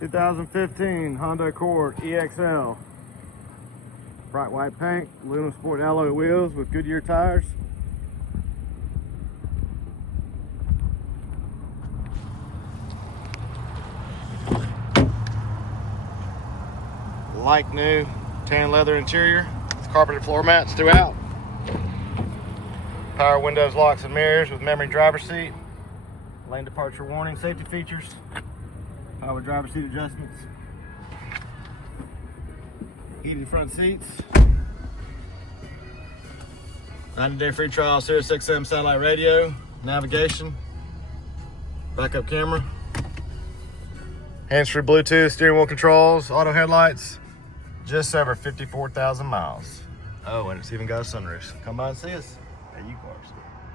2015 Honda Accord EXL. Bright white paint, aluminum sport alloy wheels with Goodyear tires. Like new tan leather interior with carpeted floor mats throughout. Power windows, locks, and mirrors with memory driver seat. Lane departure warning, safety features. Power driver seat adjustments. Heated front seats. 90-day free trial, Sirius XM satellite radio, navigation, backup camera, hands-free Bluetooth, steering wheel controls, auto headlights. Just over 54,000 miles. Oh, and it's even got a sunroof. Come by and see us at U-Cars.